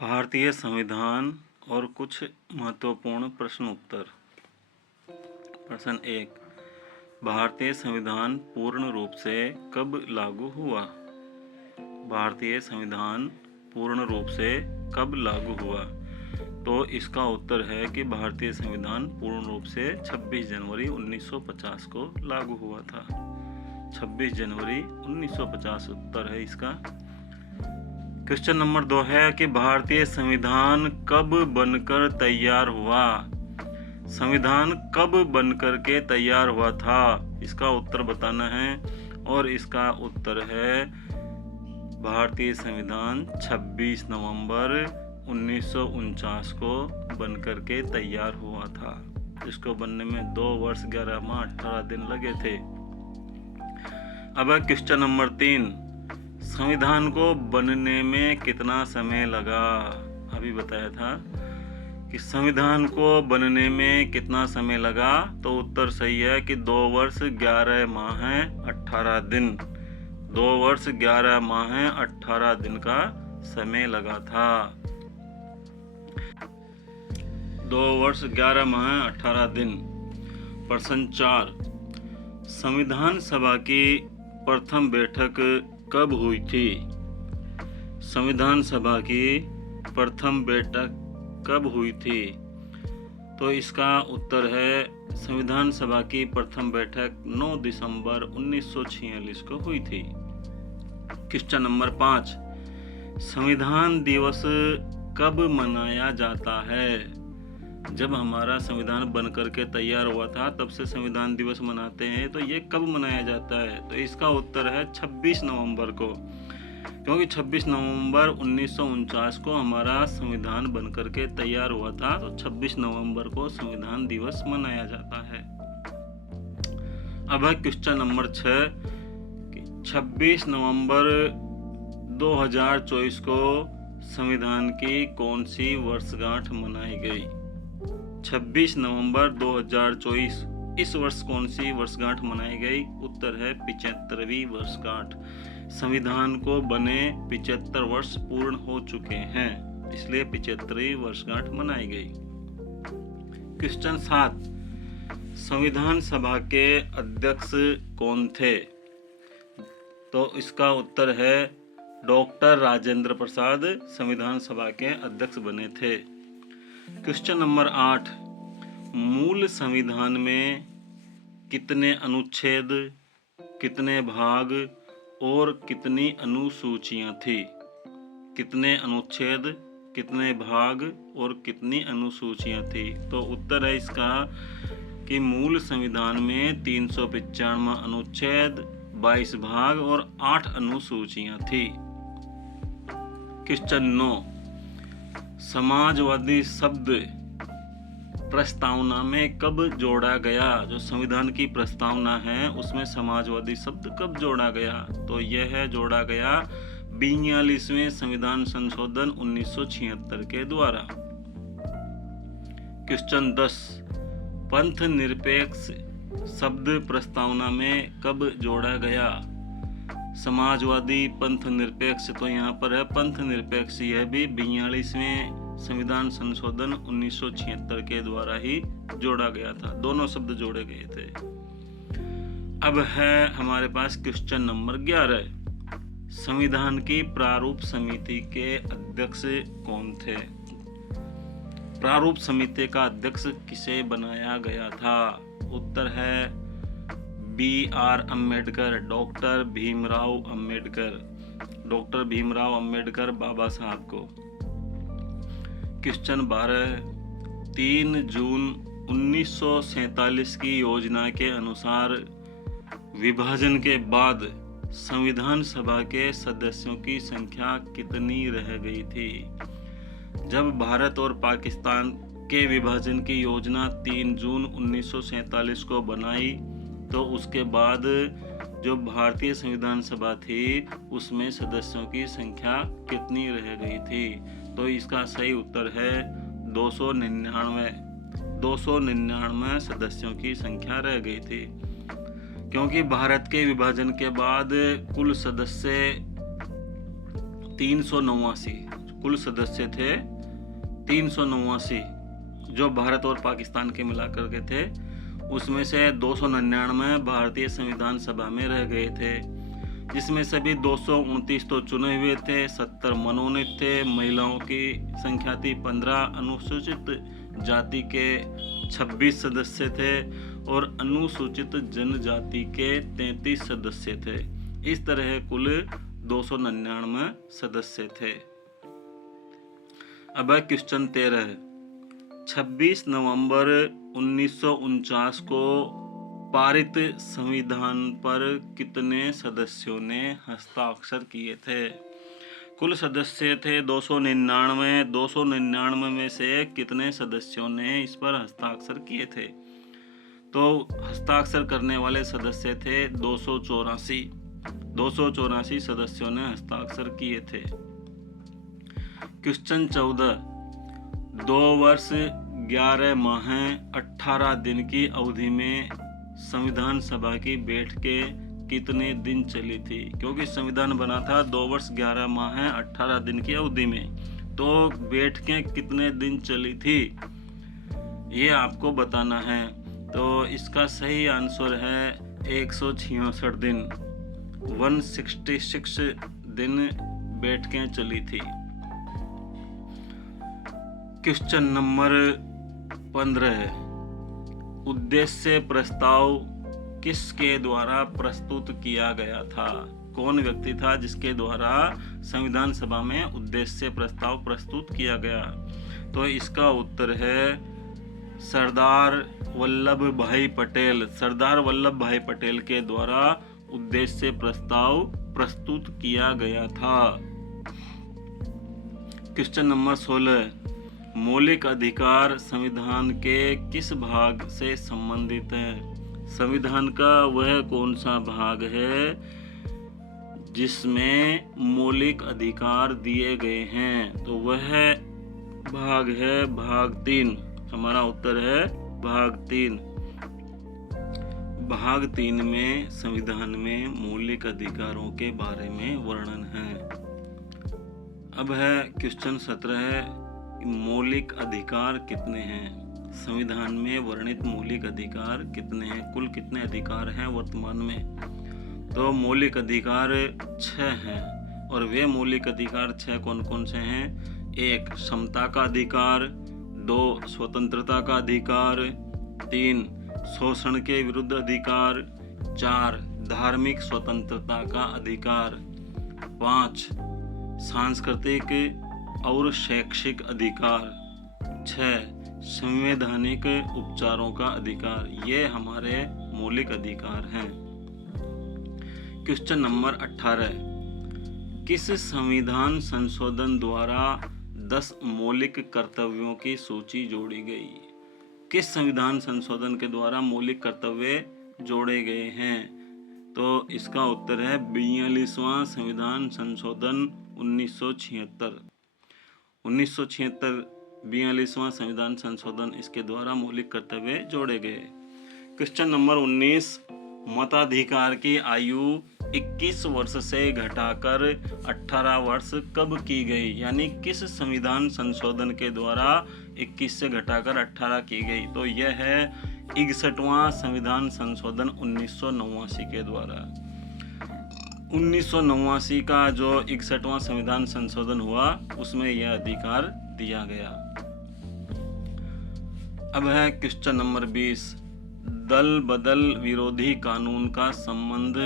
भारतीय संविधान और कुछ महत्वपूर्ण प्रश्न उत्तर। प्रश्न 1, भारतीय संविधान पूर्ण रूप से कब लागू हुआ? भारतीय संविधान पूर्ण रूप से कब लागू हुआ? तो इसका उत्तर है कि भारतीय संविधान पूर्ण रूप से 26 जनवरी 1950 को लागू हुआ था। 26 जनवरी 1950 उत्तर है इसका। क्वेश्चन नंबर 2 है कि भारतीय संविधान कब बनकर तैयार हुआ? संविधान कब बनकर के तैयार हुआ था? इसका उत्तर बताना है और इसका उत्तर है भारतीय संविधान 26 नवंबर 1949 को बनकर के तैयार हुआ था। इसको बनने में 2 वर्ष 11 माह 18 दिन लगे थे। अब क्वेश्चन नंबर 3, संविधान को बनने में कितना समय लगा? अभी बताया था कि संविधान को बनने में कितना समय लगा, तो उत्तर सही है कि 2 वर्ष 11 माह 18 दिन। 2 वर्ष 11 माह 18 दिन का समय लगा था। 2 वर्ष 11 माह 18 दिन। प्रश्न 4, संविधान सभा की प्रथम बैठक कब हुई थी? संविधान सभा की प्रथम बैठक कब हुई थी? तो इसका उत्तर है संविधान सभा की प्रथम बैठक 9 दिसंबर 1946 को हुई थी। क्वेश्चन नंबर 5, संविधान दिवस कब मनाया जाता है? जब हमारा संविधान बनकर के तैयार हुआ था तब से संविधान दिवस मनाते हैं, तो ये कब मनाया जाता है? तो इसका उत्तर है 26 नवंबर को, क्योंकि 26 नवंबर 1949 को हमारा संविधान बनकर के तैयार हुआ था, तो 26 नवंबर को संविधान दिवस मनाया जाता है। अब है क्वेश्चन नंबर 6, 26 नवंबर 2024 को संविधान की कौन सी वर्षगांठ मनाई गई? 26 नवंबर 2024 इस वर्ष कौन सी वर्षगांठ मनाई गई? उत्तर है 75वीं वर्षगांठ। संविधान को बने 75 वर्ष पूर्ण हो चुके हैं, इसलिए 75वीं वर्षगांठ मनाई गई। क्वेश्चन 7, संविधान सभा के अध्यक्ष कौन थे? तो इसका उत्तर है डॉक्टर राजेंद्र प्रसाद संविधान सभा के अध्यक्ष बने थे। क्वेश्चन नंबर 8, मूल संविधान में कितने अनुच्छेद, कितने भाग और कितनी अनुसूचियां थी? कितने अनुच्छेद, कितने भाग और कितनी अनुसूचियां थी? तो उत्तर है इसका कि मूल संविधान में 395 अनुच्छेद, 22 भाग और 8 अनुसूचियां थी। क्वेश्चन 9, समाजवादी शब्द प्रस्तावना में कब जोड़ा गया? जो संविधान की प्रस्तावना है उसमें समाजवादी शब्द कब जोड़ा गया? तो यह है जोड़ा गया 42वें संविधान संशोधन 1976 के द्वारा। क्वेश्चन 10, पंथ निरपेक्ष शब्द प्रस्तावना में कब जोड़ा गया? समाजवादी, पंथ निरपेक्ष, तो यहाँ पर है पंथ निरपेक्ष, यह भी 42वें संविधान संशोधन 1976 के द्वारा ही जोड़ा गया था। दोनों शब्द जोड़े गए थे। अब है हमारे पास क्वेश्चन नंबर 11, संविधान की प्रारूप समिति के अध्यक्ष कौन थे? प्रारूप समिति का अध्यक्ष किसे बनाया गया था? उत्तर है B.R. Ambedkar, doctor Bhimrao Ambedkar, doctor Bhimrao Ambedkar Baba Saheb को। क्वेश्चन 12, 3 जून 1947 की योजना के अनुसार विभाजन के बाद संविधान सभा के सदस्यों की संख्या कितनी रह गई थी? जब भारत और पाकिस्तान के विभाजन की योजना 3 जून 1947 को बनाई, तो उसके बाद जो भारतीय संविधान सभा थी उसमें सदस्यों की संख्या कितनी रह गई थी? तो इसका सही उत्तर है 299। 299 सदस्यों की संख्या रह गई थी, क्योंकि भारत के विभाजन के बाद कुल सदस्य 389 कुल सदस्य थे 389, जो भारत और पाकिस्तान के मिलाकर के थे। उसमें से 299 भारतीय संविधान सभा में रह गए थे, जिसमें सभी 229 तो चुने हुए थे, 70 मनोनीत थे। महिलाओं की संख्या थी 15, अनुसूचित जाति के 26 सदस्य थे और अनुसूचित जनजाति के 33 सदस्य थे। इस तरह कुल 299 सदस्य थे। अब है क्वेश्चन 13। 26 नवंबर 1949 को पारित संविधान पर कितने सदस्यों ने हस्ताक्षर किए थे? कुल सदस्य थे 299। 299 में से कितने सदस्यों ने इस पर हस्ताक्षर किए थे? तो हस्ताक्षर करने वाले सदस्य थे 284। 284 सदस्यों ने हस्ताक्षर किए थे। क्वेश्चन 14। 2 वर्ष 11 माह 18 दिन की अवधि में संविधान सभा की बैठकें कितने दिन चली थी? क्योंकि संविधान बना था 2 वर्ष 11 माह 18 दिन की अवधि में, तो बैठकें कितने दिन चली थी ये आपको बताना है। तो इसका सही आंसर है 166 दिन। 166 दिन बैठकें चली थी। Question number 15। उद्देश्य प्रस्ताव किसके द्वारा प्रस्तुत किया गया था? कौन व्यक्ति था जिसके द्वारा संविधान सभा में उद्देश्य प्रस्ताव प्रस्तुत किया गया? तो इसका उत्तर है सरदार वल्लभ भाई पटेल। सरदार वल्लभ भाई पटेल के द्वारा उद्देश्य प्रस्ताव प्रस्तुत किया गया था। Question number 16। मौलिक अधिकार संविधान के किस भाग से संबंधित है? संविधान का वह कौन सा भाग है जिसमें मौलिक अधिकार दिए गए हैं? तो वह भाग है भाग 3। हमारा उत्तर है भाग 3। भाग 3 में संविधान में मौलिक अधिकारों के बारे में वर्णन है। अब है क्वेश्चन 17। मौलिक अधिकार कितने हैं? संविधान में वर्णित मौलिक अधिकार कितने हैं? कुल कितने अधिकार हैं वर्तमान में? तो मौलिक अधिकार 6 हैं। और वे मौलिक अधिकार 6 कौन कौन से हैं? 1 समता का अधिकार, 2 स्वतंत्रता का अधिकार, 3 शोषण के विरुद्ध अधिकार, 4 धार्मिक स्वतंत्रता का अधिकार, 5 सांस्कृतिक और शैक्षिक अधिकार, 6 संवैधानिक उपचारों का अधिकार। ये हमारे मौलिक अधिकार हैं। Question number 18। किस संविधान संशोधन द्वारा 10 मौलिक कर्तव्यों की सूची जोड़ी गई? किस संविधान संशोधन के द्वारा मौलिक कर्तव्य जोड़े गए हैं? तो इसका उत्तर है 42वां संविधान संशोधन 1976। 1976 42वां संविधान संशोधन, इसके द्वारा मौलिक कर्तव्य जोड़े गए। Question number 19। मताधिकार की आयु 21 वर्ष से घटाकर 18 वर्ष कब की गई? यानी किस संविधान संशोधन के द्वारा 21 से घटाकर 18 की गई? तो यह है 61वां संविधान संशोधन 1989 के द्वारा। 1989 का जो 61वां संविधान संशोधन हुआ उसमें यह अधिकार दिया गया। अब है क्वेश्चन नंबर 20। दल बदल विरोधी कानून का संबंध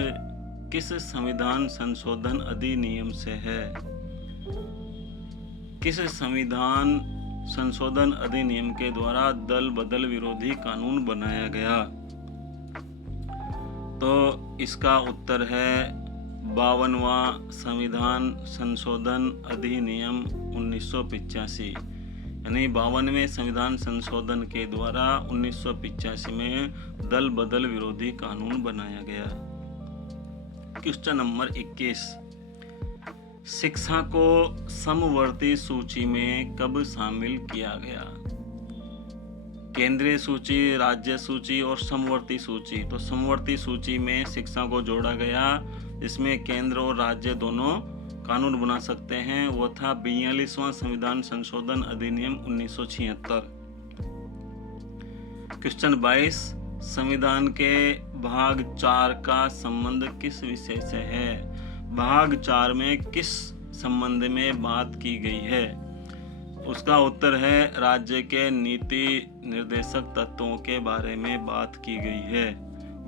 किस संविधान संशोधन अधिनियम से है? किस संविधान संशोधन अधिनियम के द्वारा दल बदल विरोधी कानून बनाया गया? तो इसका उत्तर है 52वां संविधान संशोधन अधिनियम 1985। यानी 52वें संविधान संशोधन के द्वारा 1985 में दल बदल विरोधी कानून बनाया गया। Question number 21। शिक्षा को समवर्ती सूची में कब शामिल किया गया? केंद्रीय सूची, राज्य सूची और समवर्ती सूची। तो समवर्ती सूची में शिक्षा को जोड़ा गया, जिसमें केंद्र और राज्य दोनों कानून बना सकते हैं वो था 42वां संविधान संशोधन अधिनियम 1976। क्वेश्चन 22, संविधान के भाग 4 का संबंध किस विषय से है? भाग 4 में किस संबंध में बात की गई है? उसका उत्तर है राज्य के नीति निर्देशक तत्वों के बारे में बात की गई है।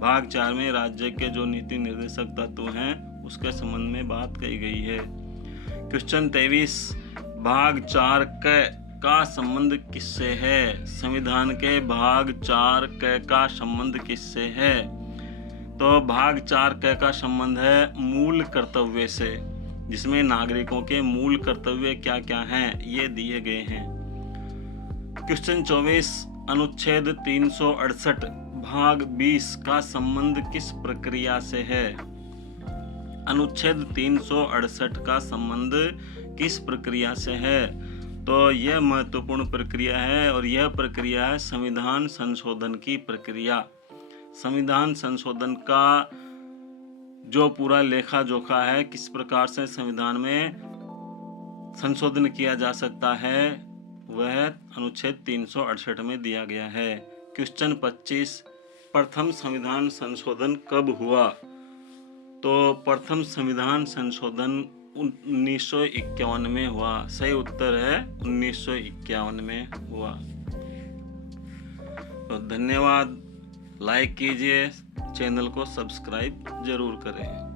भाग 4 में राज्य के जो नीति निर्देशक तत्व हैं उसके संबंध में बात की गई है। क्वेश्चन 23, भाग 4 का संबंध किससे है? संविधान के भाग 4 का संबंध किससे है? तो भाग 4 का संबंध है मूल कर्तव्य से, जिसमें नागरिकों के मूल कर्तव्य क्या क्या हैं ये दिए गए हैं। क्वेश्चन 24, अनुच्छेद 368 भाग 20 का संबंध किस प्रक्रिया से है? अनुच्छेद 368 का संबंध किस प्रक्रिया से है? तो यह महत्वपूर्ण प्रक्रिया है और यह प्रक्रिया है संविधान संशोधन की प्रक्रिया। संविधान संशोधन का जो पूरा लेखा जोखा है, किस प्रकार से संविधान में संशोधन किया जा सकता है, वह अनुच्छेद 368 में दिया गया है। क्वेश्चन 25, प्रथम संविधान संशोधन कब हुआ? तो प्रथम संविधान संशोधन 1951 में हुआ। सही उत्तर है 1951 में हुआ। तो धन्यवाद। लाइक कीजिए, चैनल को सब्सक्राइब जरूर करें।